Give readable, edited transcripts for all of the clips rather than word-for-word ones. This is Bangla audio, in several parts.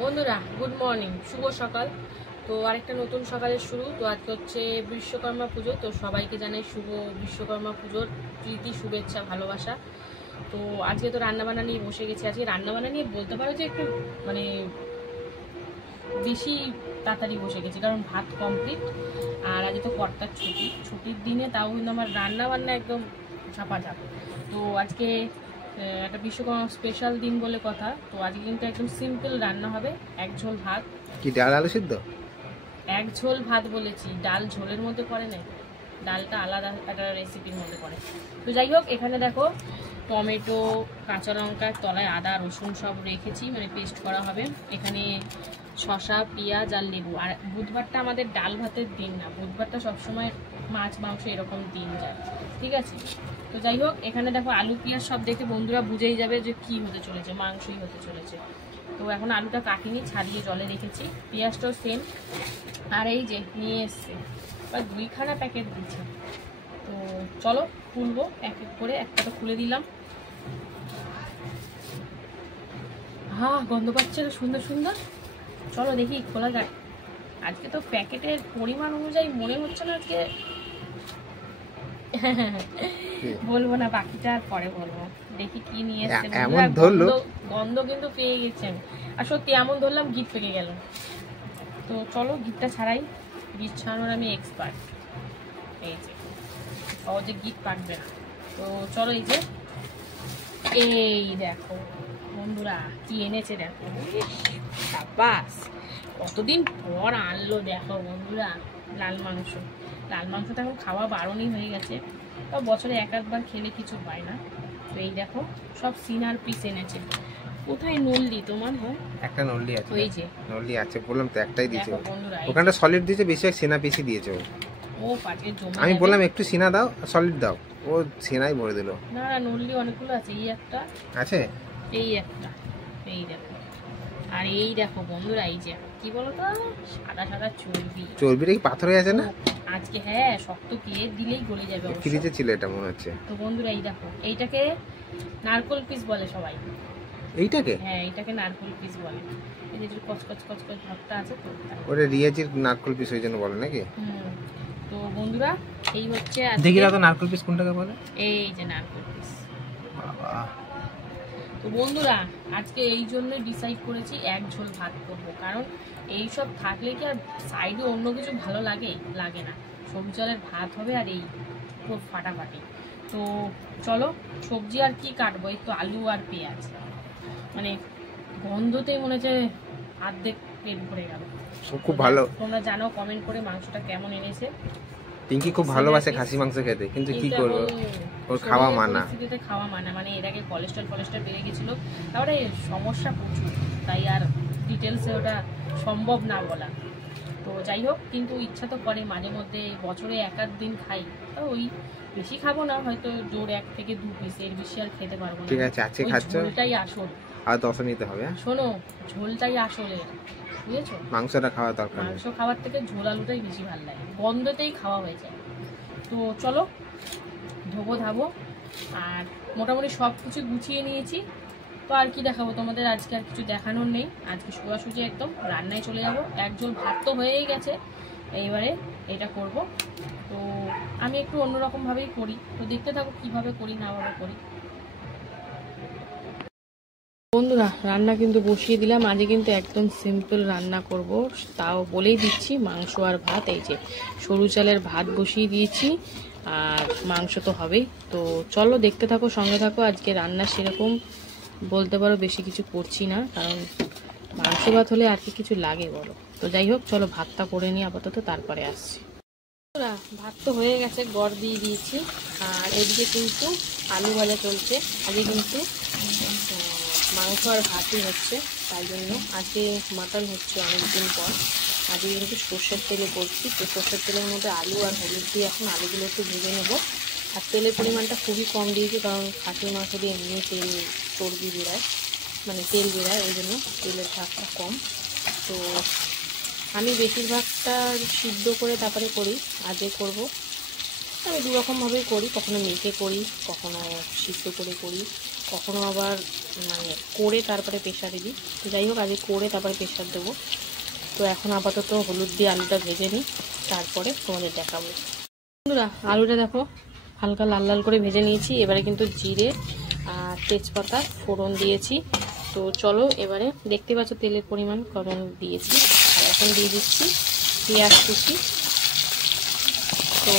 বন্ধুরা গুড মর্নিং, শুভ সকাল। তো আরেকটা নতুন সকালের শুরু। তো আজকে হচ্ছে বিশ্বকর্মা পুজো। তো সবাইকে জানাই শুভ বিশ্বকর্মা পুজোর প্রীতি, শুভেচ্ছা, ভালোবাসা। তো আজকে তো রান্নাবান্না নিয়ে বসে গেছি। আজকে রান্নাবান্না নিয়ে বলতে পারো যে একটু মানে বেশি তাড়াতাড়ি বসে গেছি, কারণ ভাত কমপ্লিট। আর আজকে তো কর্তার ছুটির দিনে তাও কিন্তু আমার রান্নাবান্না একদম ঝাপাঝাপ। তো আজকে একটা বিশ্বকর্মা স্পেশাল দিন বলে কথা। তো আজকে কিন্তু একদম সিম্পল রান্না হবে। এক ঝোল ভাত। কি ডাল আলু সিদ্ধ? এক ঝোল ভাত বলেছি, ডাল ঝোলের মধ্যে পড়ে না, ডালটা আলাদা একটা রেসিপির মধ্যে পড়ে। তো যাই হোক, এখানে দেখো টমেটো, কাঁচা লঙ্কা, তলায় আদা রসুন সব রেখেছি, মানে পেস্ট করা হবে। এখানে শসা, পেঁয়াজ আর লেবু। আর বুধবারটা আমাদের ডাল ভাতের দিন না, বুধবারটা সবসময় মাছ মাংস এরকম দিন যায়, ঠিক আছে? তো যাই হোক, এখানে দেখো আলু পেঁয়াজ সব দেখে বন্ধুরা বুঝেই যাবে যে কি হতে চলেছে, মাংসই হতে চলেছে। তো এখন আলুটা কাটিনি, ছাড়িয়ে জলে রেখেছি। পেঁয়াজটাও সেম। আর এই যে নিয়ে এসছে বা 2খানা প্যাকেট দিচ্ছে। তো চলো খুলবো এক এক করে। একটা তো খুলে দিলাম। হ্যাঁ, গন্ধ পাচ্ছে না সুন্দর সুন্দর। চলো দেখি খোলা যায়। আজকে তো প্যাকেটের পরিমাণ অনুযায়ী মনে হচ্ছে না আজকে বলবো না, বাকিটা আর পরে বলবো। দেখি কি নিয়ে এসছে। গন্ধ কিন্তু পেয়ে গেছেন। আর সত্যি এমন ধরলাম গিট পেকে গেল। তো চলো গিটটা ছাড়াই। গিট ছাড়ানোর আমি এক্সপার্ট। এই যে সহজে গিট পাকবে না। তো চলো এই দেখো বন্ধুরা কি এনেছে দেখো। সাবাস, কতদিন পর আনলো দেখো বন্ধুরা লাল মাংস। লাল মাংস তো এখন খাওয়া বারণই হয়ে গেছে, তো বছরে এক আধবার খেলে কিছু হয় না। তো এই দেখো সব সিনার পিস এনেছে। কোথায় নল্লি তোমার? হয় একটা নল্লি আছে। ওই যে নল্লি আছে, বললাম তো একটাই দিয়েছে। বন্ধুরা ওখানটা সলিড দিয়েছে, বেশি সিনা পিসি দিয়েছে ও পাটে জমে। আমি বললাম একটু সিনা দাও, সলিড দাও, ও সিনাই ভরে দিল। না না, নল্লি অনেকগুলো আছে। এই একটা আছে, এই একটা, এই দেখো। আর এই দেখো বন্ধুরা, এই যে কি বলতো, সাদা সাদা চর্বিটা কি পাথর হয়ে আছে না আজকে? হ্যাঁ, শক্ত প্লেট দিলেই গলে যাবে। ফ্রিজে ছিল এটা মনে হচ্ছে। তো বন্ধুরা এই দেখো, এইটাকে নারকোল পিস বলে সবাই। এইটাকে? হ্যাঁ, এইটাকে নারকোল পিস বলে। এই যে কচকচ কচকচ ভাবটা আছে তো, ওটা রিয়াজির নারকোল পিস ওই জন্য বলে নাকি? তো বন্ধুরা এই হচ্ছে দেখি দাও তো নারকোল পিস কোনটাকে বলে। এই যে নারকোল পিস। বাবা, তো বন্ধুরা আজকে এই জন্যই ডিসাইড করেছি এক ঝোল ভাত করবো, কারণ এই সব থাকলে কি আর সাইডে অন্য কিছু ভালো লাগে না। সবজি জলের ভাত হবে আর এই খুব ফাটাফাটি। তো চলো, সবজি আর কি কাটবো, এই তো আলু আর পেঁয়াজ। মানে গন্ধতেই মনে হচ্ছে অর্ধেক পেট ভরে গেল। খুব ভালো। তোমরা জানো কমেন্ট করে মাংসটা কেমন এনেছে। পিঙ্কি খুব ভালোবাসে খাসি মাংস খেতে, কিন্তু কি করবো, ওর খাওয়া মানা। মানে এর আগে কোলেস্ট্রল বেড়ে গেছিল, তারপরে সমস্যা প্রচুর, তাই আর ডিটেলসে ওটা সম্ভব না বলা। তো যাই হোক, কিন্তু ইচ্ছা তো করে মাঝে মধ্যে, বছরে এক আধ দিন খাই। তো ওই বেশি খাবো না, হয়তো জোর 1 থেকে 2 পিস, এর বেশি আর খেতে পারবো না। ঠিক আছে, আজকে খাচ্ছ, ঝোলটাই আসল। আর 10 নিতে হবে। শোনো, ঝোলটাই আসলে, বুঝেছো? মাংসটা খাওয়া দরকার, মাংস খাওয়ার থেকে ঝোল আলুটাই বেশি ভালো লাগে, গন্ধতেই খাওয়া হয়ে যায়। তো চলো ধাবো। আর মোটামুটি সব কিছু গুছিয়ে নিয়েছি। তো আর কি দেখাবো তোমাদের, আজকে আর কিছু দেখানোর নেই। আজকে সোজাসুজি একদম রান্নায় চলে যাবো। এক ঝোল ভাত তো হয়েই গেছে, এইবারে এটা করব। তো আমি একটু অন্যরকমভাবেই করি, তো দেখতে থাকো কীভাবে করি না ভাবে করি। বন্ধুরা রান্না কিন্তু বসিয়ে দিলাম। আজকে কিন্তু একদম সিম্পল রান্না করব, তাও বলেই দিচ্ছি, মাংস আর ভাত। এই যে সরু চালের ভাত বসিয়ে দিয়েছি, আর মাংস তো হবেই। তো চলো দেখতে থাকো, সঙ্গে থাকো। আজকে রান্না সেরকম বলতে পারো বেশি কিছু করছি না, কারণ মাংস ভাত হলে আর কি কিছু লাগে বলো। তো যাই হোক, চলো ভাতটা করে নিই আপাতত, তারপরে আসছি। ভাত তো হয়ে গেছে, গড় দিয়ে দিয়েছি। আর এদিকে কিন্তু আলু ভাজা চলছে। আজকে কিন্তু মাংস আর ভাতই হচ্ছে, তাই জন্য আজকে মাটন হচ্ছে অনেকদিন পর। আজকে কিন্তু সর্ষের তেলে করছি। তো সর্ষের তেলের মধ্যে আলু আর হলুদ দিয়ে এখন আলুগুলো একটু ভেজে নেব। আর তেলের পরিমাণটা খুবই কম দিয়েছি, কারণ খাসির মাংস দিয়ে এমনি তেল চর্বি বেরায়, মানে তেল বেরায়, ওই জন্য তেলের ভাগটা কম। তো আমি বেশিরভাগটা সিদ্ধ করে তারপরে করি। আজকে করব, আমি 2 রকমভাবেই করি, কখনো মেখে করি, কখনো সিদ্ধ করে করি, কখনো আবার মানে করে তারপরে প্রেশারে দিই। তো যাই হোক আজকে করে তারপরে প্রেশার দেবো। তো এখন আপাতত হলুদ দিয়ে আলুটা ভেজে নিই, তারপরে তোমাদের দেখাবো। বন্ধুরা আলুটা দেখো হালকা লাল লাল করে ভেজে নিয়েছি। এবারে কিন্তু জিরে আর তেজপাতা ফোড়ন দিয়েছি। তো চলো এবারে দেখতে পাচ্ছ তেলের পরিমাণ কেমন দিয়েছি। আর এখন দিয়ে দিচ্ছি পেঁয়াজ কুচি। তো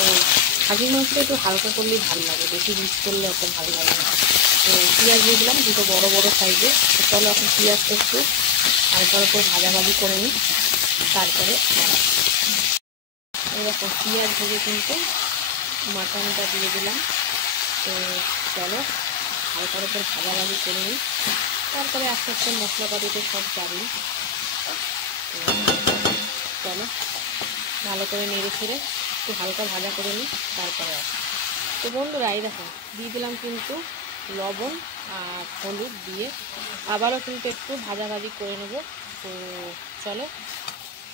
খাসির মাংসটা একটু হালকা করলেই ভালো লাগে, বেশি রিচ করলে এত ভালো লাগে না। তো পেঁয়াজ দিয়ে দিলাম দুটো বড় বড় সাইজে। তো চলো এখন পেঁয়াজটা একটু হালকার উপর ভাজাভাজি করে নিই, তারপরে এরকম পেঁয়াজ ভেজে কিন্তু মাটনটা দিয়ে দিলাম। তো চলো হালকার উপর ভাজাভাজি করে নিই, তারপরে আস্তে আস্তে মশলাপাতিতে সব যাবে। তো চলো ভালো করে নেড়ে ছেড়ে একটু হালকা ভাজা করে নিই, তারপরে আসি। তো বন্ধুরা এই দেখো দিয়ে দিলাম কিন্তু লবণ আর হলুদ দিয়ে আবারও কিন্তু একটু ভাজাভাজি করে নেব। তো চলো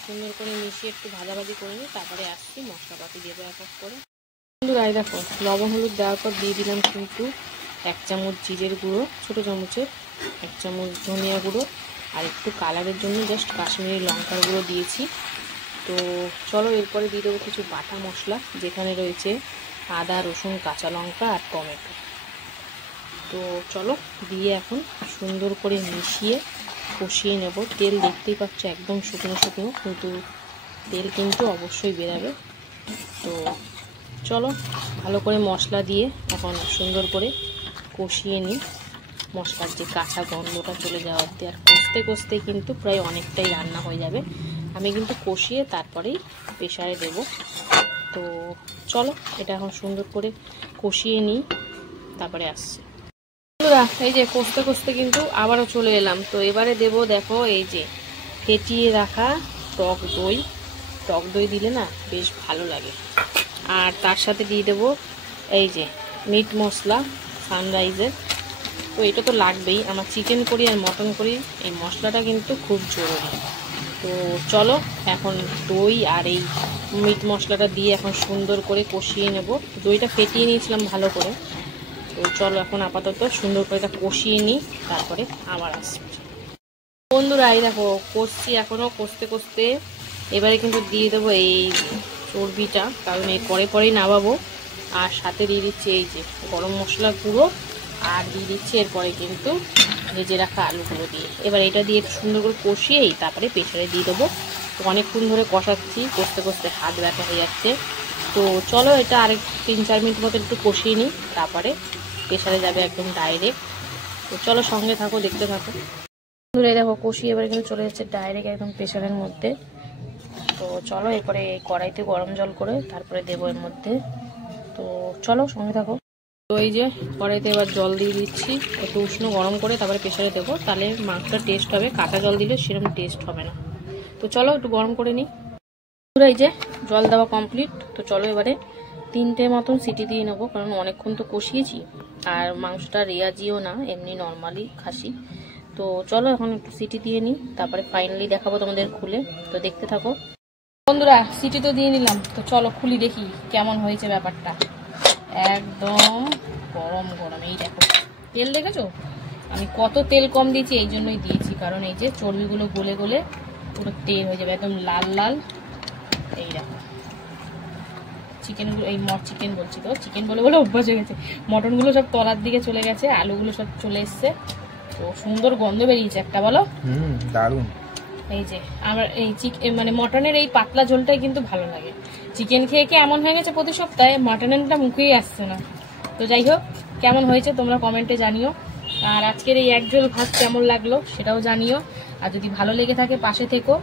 সুন্দর করে মিশিয়ে একটু ভাজাভাজি করে নিই, তারপরে আসছি মশলাপাতি দেবো এক এক করে। বন্ধুরা এই দেখো লবণ হলুদ দেওয়ার পর দিয়ে দিলাম কিন্তু 1 চামচ জিরের গুঁড়ো, ছোটো চামচের 1 চামচ ধনিয়া গুঁড়ো, আর একটু কালারের জন্য জাস্ট কাশ্মীরি লঙ্কার গুঁড়ো দিয়েছি। তো চলো এরপরে দিয়ে দেবো কিছু বাটা মশলা, যেখানে রয়েছে আদা রসুন কাঁচা লঙ্কা আর টমেটো। তো চলো দিয়ে এখন সুন্দর করে মিশিয়ে কষিয়ে নেব। তেল দেখতেই পাচ্ছ একদম শুকনো শুকনো, কিন্তু তেল কিন্তু অবশ্যই বেরাবে। তো চলো ভালো করে মশলা দিয়ে এখন সুন্দর করে কষিয়ে নিই, মশলার যে কাঁচা গন্ধটা চলে যাওয়া অবধি। আর কষতে কষতে কিন্তু প্রায় অনেকটাই রান্না হয়ে যাবে। আমি কিন্তু কষিয়ে তারপরেই প্রেশারে দেব। তো চলো এটা এখন সুন্দর করে কষিয়ে নিই, তারপরে আসছি। বন্ধুরা এই যে কষতে কষতে কিন্তু আবারও চলে এলাম। তো এবারে দেব দেখো এই যে ফেটিয়ে রাখা টক দই। টক দই দিলে না বেশ ভালো লাগে। আর তার সাথে দিয়ে দেবো এই যে মিট মশলা সানরাইজের। তো এটা তো লাগবেই, আমার চিকেন করি আর মটন করি এই মশলাটা কিন্তু খুব জরুরি। তো চলো এখন দই আর এই মিট মশলাটা দিয়ে এখন সুন্দর করে কষিয়ে নেব। দইটা ফেটিয়ে নিয়েছিলাম ভালো করে। তো চলো এখন আপাতত সুন্দর করে এটা কষিয়ে নিই, তারপরে আবার আসছি। বন্ধুরা এই দেখো কষছি এখনও কষতে কষতে। এবারে কিন্তু দিয়ে দেবো এই চর্বিটা, কারণ এই পরে পরেই নামাবো। আর সাথে দিয়ে দিচ্ছি এই যে গরম মশলা গুঁড়ো, আর দিয়ে দিচ্ছি এরপরে কিন্তু ভেজে রাখা আলুগুলো দিয়ে। এবার এটা দিয়ে সুন্দর করে কষিয়েই তারপরে প্রেশারে দিয়ে দেবো। তো অনেকক্ষণ ধরে কষাচ্ছি, কষতে কষতে হাত ব্যথা হয়ে যাচ্ছে। তো চলো এটা আরেক 3-4 মিনিট মতো একটু কষিয়ে নিই, তারপরে প্রেশারে যাবে একদম ডাইরেক্ট। তো চলো সঙ্গে থাকো, দেখতে থাকো। বন্ধুরা দেখো কষিয়ে এবারে কিন্তু চলে যাচ্ছে ডাইরেক্ট একদম প্রেশারের মধ্যে। তো চলো এরপরে কড়াইতে গরম জল করে তারপরে দেবো এর মধ্যে। তো চলো সঙ্গে থাকো। তো এই যে কড়াইতে এবার জল দিয়ে দিচ্ছি একটু উষ্ণ গরম করে, তারপরে প্রেশারে দেবো, তাহলে মাংসটা টেস্ট হবে। কাঁচা জল দিলে সেরকম টেস্ট হবে না। তো চলো একটু গরম করে নিই। পুরো এই যে জল দেওয়া কমপ্লিট। তো চলো এবারে 3টে মতন সিটি দিয়ে নেবো, কারণ অনেকক্ষণ তো কষিয়েছি। আর মাংসটা রেয়াজিও না, এমনি নর্মালি খাসি। তো চলো এখন একটু সিটি দিয়ে নিই, তারপরে ফাইনালি দেখাবো তোমাদের খুলে। তো দেখতে থাকো। বন্ধুরা সিটি তো দিয়ে নিলাম, তো চলো খুলি দেখি কেমন হয়েছে ব্যাপারটা। একদম গরম গরম। এই দেখো তেল দেখেছো আমি কত তেল কম দিয়েছি, এই জন্যই দিয়েছি, কারণ এই যে চর্বিগুলো গলে গলে পুরো তেল হয়ে যাবে একদম লাল লাল। এই দেখো চিকেনগুলো, এই চিকেন বলছি তো, চিকেন বলে বলে অভ্যাস হয়ে গেছে। মটনগুলো সব তলার দিকে চলে গেছে, আলুগুলো সব চলে এসছে। তো সুন্দর গন্ধ বেরিয়েছে একটা, বলো দারুণ। এই যে আমার এই মানে মটনের এই পাতলা ঝোলটাই কিন্তু ভালো লাগে। চিকেন খেয়ে খেয়ে এমন হয়ে গেছে প্রতি সপ্তাহে মটনেরটা মুখেই আসছে না। তো যাই হোক কেমন হয়েছে তোমরা কমেন্টে জানিও। আর আজকের এই এক ঝোল ভাত কেমন লাগলো সেটাও জানিও। আর যদি ভালো লেগে থাকে পাশে থেকো।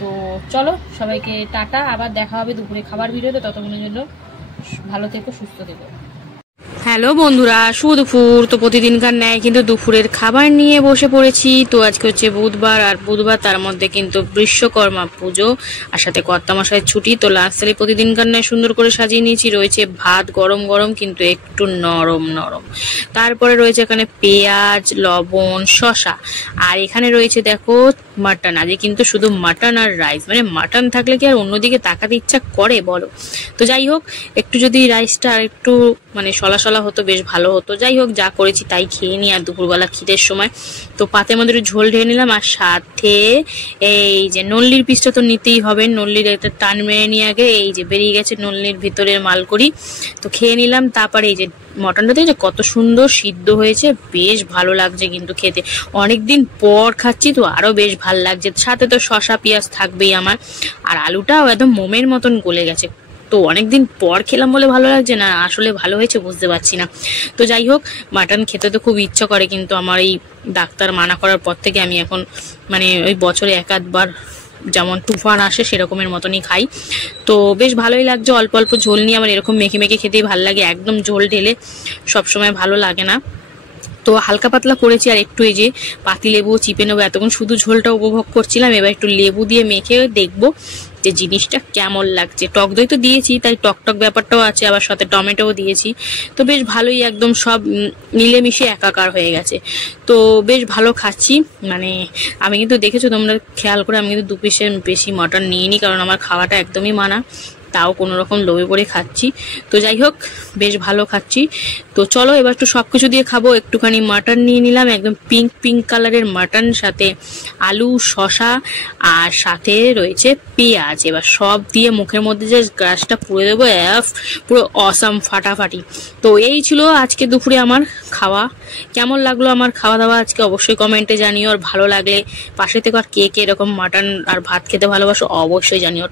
তো চলো সবাইকে টাটা, আবার দেখা হবে দুপুরে খাবার ভিডিওতে। ততক্ষণের জন্য ভালো থেকো, সুস্থ থেকো। হ্যালো বন্ধুরা, শুভ দুপুর। তো প্রতিদিনকার ন্যায় কিন্তু দুপুরের খাবার নিয়ে বসে পড়েছি। তো আজকে হচ্ছে বুধবার, আর বুধবার তার মধ্যে কিন্তু বিশ্বকর্মা পুজো, আর সাথে কর্তামশাইয়ের ছুটি। তো লাস্ট সালে প্রতিদিনকার ন্যায় সুন্দর করে সাজিয়ে নিয়েছি। রয়েছে ভাত গরম গরম কিন্তু একটু নরম নরম, তারপরে রয়েছে এখানে পেঁয়াজ লবণ শসা, আর এখানে রয়েছে দেখো মাটন। আজকে কিন্তু শুধু মাটন আর রাইস, মানে মাটন থাকলে কি আর অন্যদিকে তাকাতে ইচ্ছা করে বলো। তো যাই হোক একটু যদি রাইসটা আর একটু মানে সলা সলা টলা হতো বেশ ভালো হতো। যাই হোক, যা করেছি তাই খেয়ে নিই। আর দুপুরবেলা খিদের সময় তো পাতের মধ্যে একটু ঝোল ঢেলে নিলাম, আর সাথে এই যে নল্লির পিসটা তো নিতেই হবে, নল্লির একটা টান মেরে নিয়ে আগে এই যে বেরিয়ে গেছে নল্লির ভিতরের মালকড়ি, তো খেয়ে নিলাম। তারপরে এই যে মটনটা দেখে কত সুন্দর সিদ্ধ হয়েছে, বেশ ভালো লাগছে কিন্তু খেতে। অনেকদিন পর খাচ্ছি তো আরো বেশ ভালো লাগছে। সাথে তো শসা পেঁয়াজ থাকবেই আমার, আর আলুটাও একদম মোমের মতন গলে গেছে। তো অনেকদিন পর খেলাম বলে ভালো লাগছে না, আসলে ভালো হয়েছে বুঝতে পারছি না। তো যাই হোক, মাটন খেতে তো খুব ইচ্ছা করে, কিন্তু আমার এই ডাক্তার মানা করার পর থেকে আমি এখন মানে ওই বছরে এক আধবার যেমন তুফান আসে সেরকমের মতনই খাই। তো বেশ ভালোই লাগছে, অল্প অল্প ঝোল নিয়ে আমার এরকম মেখে মেখে খেতেই ভালো লাগে, একদম ঝোল ঢেলে সবসময় ভালো লাগে না। তো হালকা পাতলা করেছি, আর একটু এই যে পাতি লেবু চিপে নেবো। এতক্ষণ শুধু ঝোলটা উপভোগ করছিলাম, এবার একটু লেবু দিয়ে মেখে দেখবো যে জিনিসটা কেমন লাগছে। টক দই তো দিয়েছি, তাই টক টক ব্যাপারটাও আছে, আবার সাথে টমেটোও দিয়েছি। তো বেশ ভালোই একদম সব মিলেমিশে একাকার হয়ে গেছে। তো বেশ ভালো খাচ্ছি। মানে আমি কিন্তু দেখেছো তোমরা খেয়াল করে, আমি কিন্তু 2 পিসের বেশি মটন নিইনি, কারণ আমার খাওয়াটা একদমই মানা, তাও কোনো রকম লোভে পড়ে খাচ্ছি। তো যাই হোক, বেশ ভালো খাচ্ছি। তো চলো এবার একটু সবকিছু দিয়ে খাবো। একটুখানি মাটন নিয়ে নিলাম, একদম পিঙ্ক পিঙ্ক কালারের মাটন, সাথে আলু, শসা, আর সাথে রয়েছে পেঁয়াজ। এবার সব দিয়ে মুখের মধ্যে যে গ্রাসটা পুড়ে দেবো, পুরো অসাম ফাটাফাটি। তো এই ছিল আজকে দুপুরে আমার খাওয়া। কেমন লাগলো আমার খাওয়া দাওয়া আজকে অবশ্যই কমেন্টে জানিও, আর ভালো লাগলে পাশে থেকে আর কে কে এরকম মাটন আর ভাত খেতে ভালোবাসো অবশ্যই জানিও।